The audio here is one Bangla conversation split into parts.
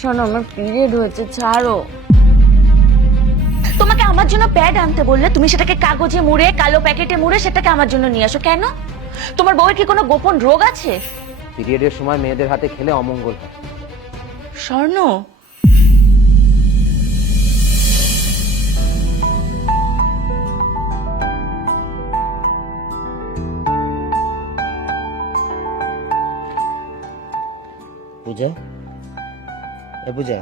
শোনো আমার পিরিয়ড হয়েছে, ছাড়ো। তোমাকে আমার জন্য প্যাড আনতে বললে তুমি সেটাকে কাগজে মুড়ে কালো প্যাকেটে মুড়ে সেটাকে আমার জন্য নিয়ে আসো কেন? তোমার বউয়ের কি কোনো গোপন রোগ আছে? পিরিয়ডের সময় মেয়েদের হাতে খেলে অমঙ্গল হয়। স্বর্ণ, পূজা, এ পূজা,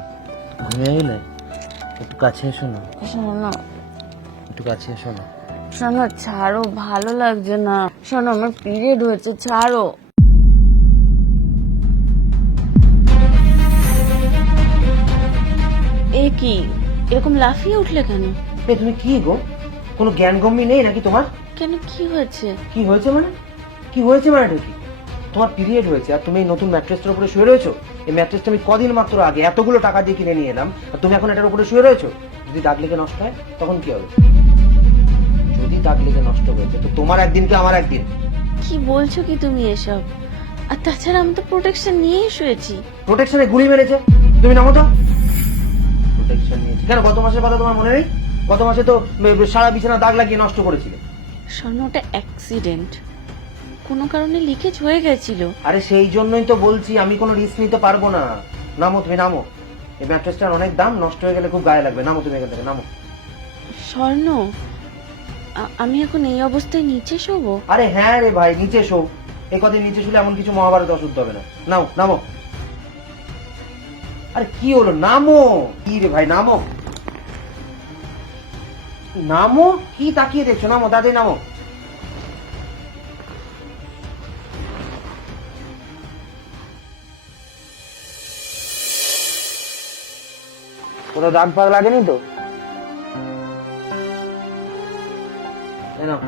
ঘুমিয়ে গেলে? একটু কাছে এসো না, শোনো একটু কাছে এসো না। শোনো, ছাড়ো, ভালো লাগছে না। শোনো আমার পিরিয়ড হয়েছে, ছাড়ো। এ কি এরকম লাফিয়ে উঠলে কেন? তুমি কি গো, কোনো জ্ঞান গম্যি নেই নাকি তোমার? কেন, কি হয়েছে? কি হয়েছে মানে? কি হয়েছে মানে কি? তোমার পিরিয়ড হয়েছে আর তুমি এই নতুন ম্যাট্রেসটার উপরে শুয়ে রয়েছো। এই ম্যাট্রেসটা আমি কদিন মাত্র আগে এতগুলো টাকা দিয়ে কিনে নিয়ে এলাম, আর তুমি এখন এটার উপরে শুয়ে রয়েছো। যদি দাগ লেগে নষ্ট হয় তখন কি হবে? যদি দাগ লেগে নষ্ট হয়েছে তো তোমার একদিন কি আমার একদিন। কি বলছো কি তুমি এসব? আর তাছাড়া আমি তো প্রোটেকশন নিয়েই শুয়েছি। প্রোটেকশনে গুলি মেরেছে, তুমি নামো তো। প্রোটেকশন নিয়েছি কেন? গত মাসের কথা তোমার মনে নেই? গত মাসে তো সারা বিছানা দাগ লাগিয়ে নষ্ট করেছিলে। শোনো, ওটা অ্যাক্সিডেন্ট, কোনো কারণে লিকেজ হয়ে গেছিল। আরে সেই জন্যই তো বলছি আমি কোনো রিস্ক নিতে পারবো না। নামো তুমি, নামো। এই ম্যাট্রেসটার অনেক দাম, নষ্ট হয়ে গেলে খুব গায়ে লাগবে। নামো তুমি এখান থেকে, নামো। স্বর্ণ, আমি এখন এই অবস্থায় নিচে শোবো? আরে হ্যাঁ রে ভাই, নিচে শো। এই কথা নিচে শুলে এমন কিছু মহাভারত অশুদ্ধ হবে না। নাও, নামো। আরে কি হলো, নামো। কি রে ভাই, নামো, নামো। কি তাকিয়ে দেখছো? নামো, দাদি নামো। কোথাও দাগ ফাগ লাগেনি তো? এই নাও।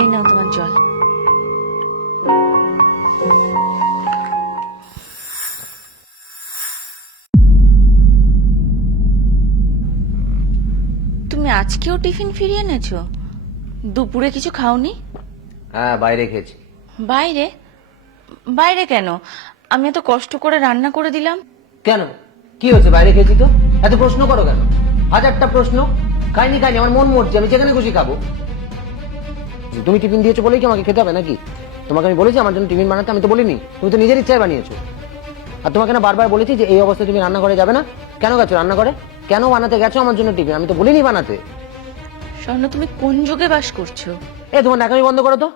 এই নাও তোমার জল। তুমি আজকেও টিফিন ফিরিয়ে এনেছো? দুপুরে কিছু খাওনি? হ্যাঁ, বাইরে খেয়েছি। বাইরে? বাইরে কেন? আমি এত কষ্ট করে রান্না করে দিলাম। কেন, কি হয়েছে? বাইরে খেয়েছি তো, এত প্রশ্ন করো কেন? হাজারটা প্রশ্ন। খাইনি খাইনি, আমার মন মরছে, আমি যেখানে খুশি খাবো। তুমি টিফিন দিয়েছো বলেই কি আমাকে খেতে হবে নাকি? তোমাকে আমি বলেছি আমার জন্য টিফিন বানাতে? আমি তো বলিনি, তুমি তো নিজের ইচ্ছায় বানিয়েছো। আর তোমাকে না বারবার বলেছি যে এই অবস্থায় তুমি রান্না করে যাবে না। কেন গেছো রান্না করে? কেন বানাতে গেছো আমার জন্য টিফিন? আমি তো বলিনি বানাতে। স্বর্ণ, তুমি কোন যুগে বাস করছো? তোমার নাকামি বন্ধ করো তো।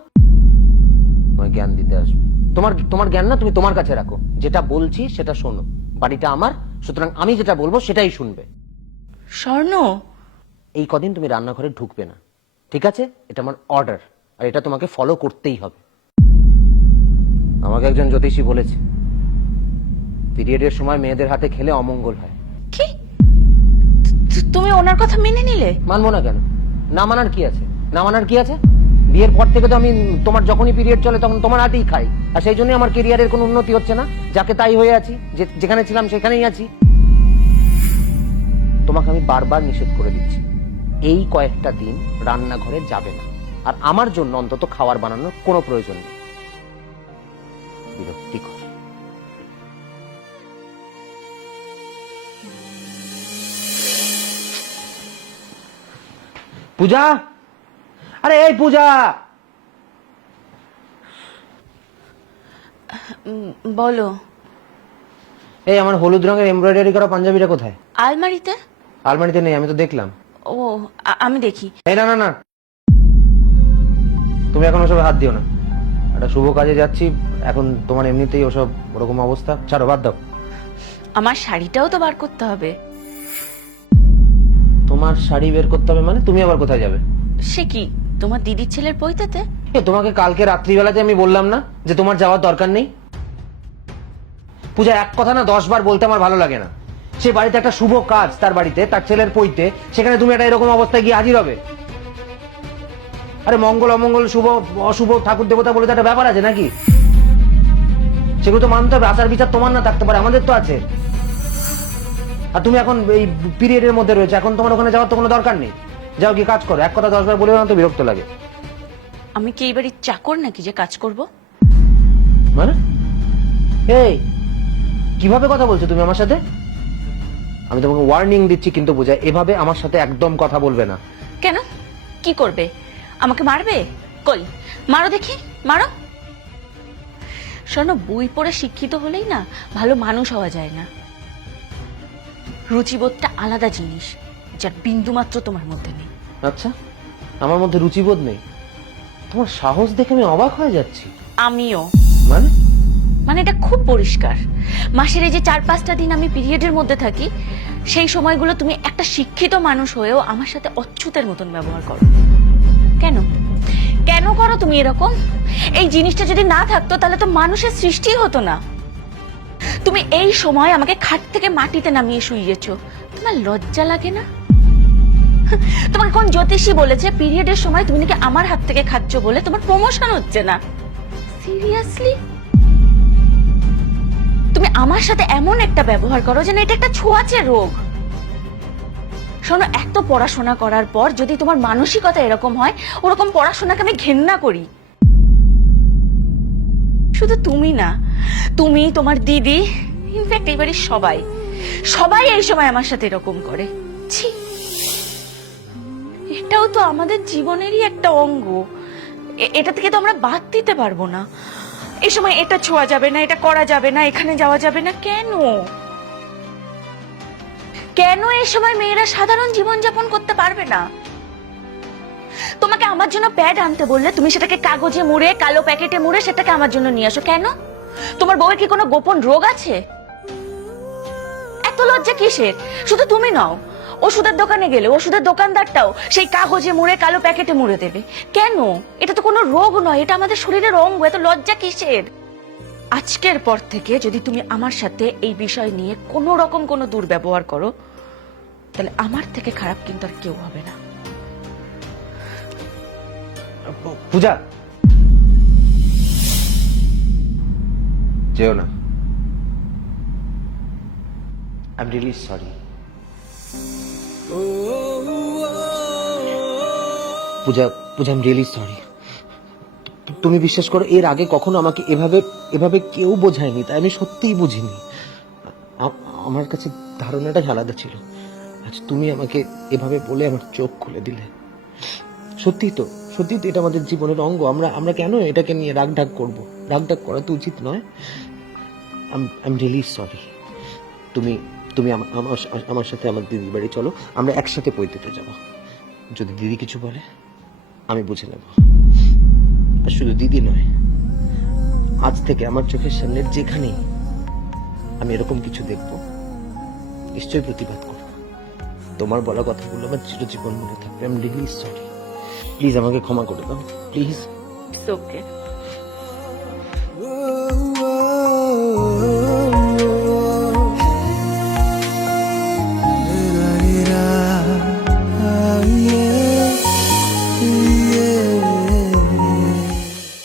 তোমার জ্ঞান দিতে আসবে। তোমার তোমার জ্ঞান না, তুমি তোমার কাছে রাখো। যেটা বলছি সেটা শোনো। বাড়িটা আমার, সুতরাং আমি যেটা বলবো সেটাই শুনবে। স্বর্ণ, এই কদিন তুমি রান্নাঘরে ঢুকবে না, ঠিক আছে? এটা আমার অর্ডার, আর এটা তোমাকে ফলো করতেই হবে। আমাকে একজন জ্যোতিষী বলেছে পিরিয়ডের সময় মেয়েদের হাতে খেলে অমঙ্গল হয়। কি? তুমি ওনার কথা মেনে নিলে? মানবো না কেন? না মানার কি আছে? না মানার কি আছে? বিয়ের পর থেকে তো আমি তোমার যখনই পিরিয়ড চলে তখন তোমার হাতেই খাই, আর সেই জন্য আমার কেরিয়ারের কোনো উন্নতি হচ্ছে না। যাকে তাই হয়ে আছি, যেখানে ছিলাম সেখানেই আছি। তোমাকে আমি বারবার নিষেধ করে দিচ্ছি, এই কয়েকটা দিন রান্নাঘরে যাবে না। আর আমার জন্য অন্তত খাবার বানানোর কোনো প্রয়োজন নেই। বিরক্তিকর। পূজা, আরে এই পূজা। বলো। এই আমার হলুদ রঙের এমব্রয়ডারি করা পাঞ্জাবিটা কোথায়? আলমারিতে। আলমারিতে নেই, আমি তো দেখলাম। ও, আমি দেখি। এই না না না, তুমি এখন ওসবে হাত দিও না। একটা শুভ কাজে যাচ্ছি, এখন তোমার এমনিতেই ওসব ওরকম অবস্থা, ছাড়ো, বাদ দাও। আমার শাড়িটাও তো বার করতে হবে। তোমার শাড়ি বের করতে হবে মানে? তুমি আবার কোথায় যাবে? সে কি, তোমার দিদির ছেলের পৈতেতে? তোমাকে কালকে রাত্রিবেলাতে আমি বললাম না যে তোমার যাওয়ার দরকার নেই? পূজা, এক কথা না 10 বার বলতে আমার ভালো লাগে না। সে বাড়িতে একটা শুভ কাজ, তার বাড়িতে তার ছেলের পৈতে, সেখানে তুমি একটা এরকম অবস্থায় গিয়ে হাজির হবে? আরে মঙ্গল অমঙ্গল, শুভ অশুভ, ঠাকুর দেবতা বলে তো একটা ব্যাপার আছে নাকি? সেগুলো তো মানতে হবে। আচার বিচার তোমার না থাকতে পারে, আমাদের তো আছে। আর তুমি এখন এই পিরিয়ডের মধ্যে রয়েছে, এখন তোমার ওখানে যাওয়ার তো কোনো দরকার নেই। যাও, গিয়ে কাজ করো। এক কথা 10 বার বলে না তো বিরক্ত লাগে। আমি কি এই বাড়ির চাকর নাকি যে কাজ করব? মানে এই কিভাবে কথা বলছো তুমি আমার সাথে? আমি তোমাকে ওয়ার্নিং দিচ্ছি কিন্তু পূজা, এভাবে আমার সাথে একদম কথা বলবে না। কেন, কি করবে? আমাকে মারবে? কই মারো দেখি, মারো। শোনো, বই পড়ে শিক্ষিত হলেই না ভালো মানুষ হওয়া যায় না। রুচিবোধটা আলাদা জিনিস, যার বিন্দু মাত্র তোমার মধ্যে নেই। আচ্ছা, আমার মধ্যে রুচিবোধ নেই? তোমার সাহস দেখে আমি অবাক হয়ে যাচ্ছি। আমিও। মানে মানে এটা খুব পরিষ্কার। মাসের এই যে 4-5টা দিন আমি পিরিয়ডের মধ্যে থাকি, সেই সময়গুলো তুমি একটা শিক্ষিত মানুষ হয়েও আমার সাথে অচ্ছুতের মতন ব্যবহার করো। কেন কেন করো তুমি এরকম? এই জিনিসটা যদি না থাকতো তাহলে তো মানুষের সৃষ্টি হতো না। তুমি এই সময় আমাকে খাট থেকে মাটিতে নামিয়ে শুইয়েছো, তোমার লজ্জা লাগে না? তোমার কোন জ্যোতিষী বলেছে পিরিয়ডের সময় তুমি নাকি আমার হাত থেকে খাচ্ছ বলে তোমার প্রমোশন হচ্ছে না? সিরিয়াসলি? তুমি আমার সাথে এমন একটা ব্যবহার করো যেন এটা একটা ছোঁয়াচে রোগ। শোনো, এত পড়াশোনা করার পর যদি তোমার মানসিকতা এরকম হয়, ওরকম পড়াশোনাকে আমি ঘেন্না করি। শুধু তুমি না, তুমি, তোমার দিদি, ইনফ্যাক্ট এই বাড়ির সবাই সবাই এই সময় আমার সাথে এরকম করে। ছি, এটাও তো আমাদের জীবনেরই একটা অঙ্গ। এটা থেকে তো আমরা বাদ দিতে পারবো না। এই সময় এটা ছোঁয়া যাবে না, এটা করা যাবে না, এখানে যাওয়া যাবে না। কেন কেন এই সময় মেয়েরা সাধারণ জীবন যাপন করতে পারবে না? তোমাকে আমার জন্য প্যাড আনতে বললে তুমি সেটাকে কাগজে মুড়ে, কালো প্যাকেটে মুড়ে সেটাকে আমার জন্য নিয়ে আসো। কেন? তোমার বউয়ের কি কোনো গোপন রোগ আছে? এত লজ্জা কিসের? শুধু তুমি নাও, ওষুধের দোকানে গেলে ওষুধের দোকানদারটাও সেই কাগজে মুড়ে, কালো প্যাকেটে মুড়ে দেবে। কেন? এটা তো কোনো রোগ নয়, এটা আমাদের শরীরের অঙ্গ। এত লজ্জা কিসের? আজকের পর থেকে যদি তুমি আমার সাথে এই বিষয় নিয়ে কোনো রকম কোনো দুর্ব্যবহার করো, তাহলে আমার থেকে খারাপ কিন্তু আর কেউ হবে না। পূজা, যেও না। I am really sorry. Puja, Puja, I am really sorry. তুমি বিশ্বাস করো, এর আগে কখনো আমাকে এভাবে এভাবে কেউ বোঝায়নি, তাই আমি সত্যিই বুঝিনি। আমার কাছে ধারণাটাই আলাদা ছিল। আজ তুমি আমাকে এভাবে বলে আমার চোখ খুলে দিলে। সত্যি তো, সত্যি তো, এটা আমাদের জীবনের অঙ্গ। আমরা কেন এটাকে নিয়ে রাগঢাক করবো? রাগঢাক করা তো উচিত নয়। I am really sorry. তুমি তুমি আমার সাথে আমার দিদির বাড়ি চলো, আমরা একসাথে পৈতেতে যাব। যদি দিদি কিছু বলে আমি বুঝে নেব। আর শুধু দিদি নয়, আজ থেকে আমার চোখের সামনে যেখানেই আমি এরকম কিছু দেখব, নিশ্চয়ই প্রতিবাদ করব। তোমার বলা কথাগুলো আমার চিরজীবন মনে থাকবে। I am really sorry. Please আমাকে ক্ষমা করে দাও, প্লিজ। It's okay. Yeah.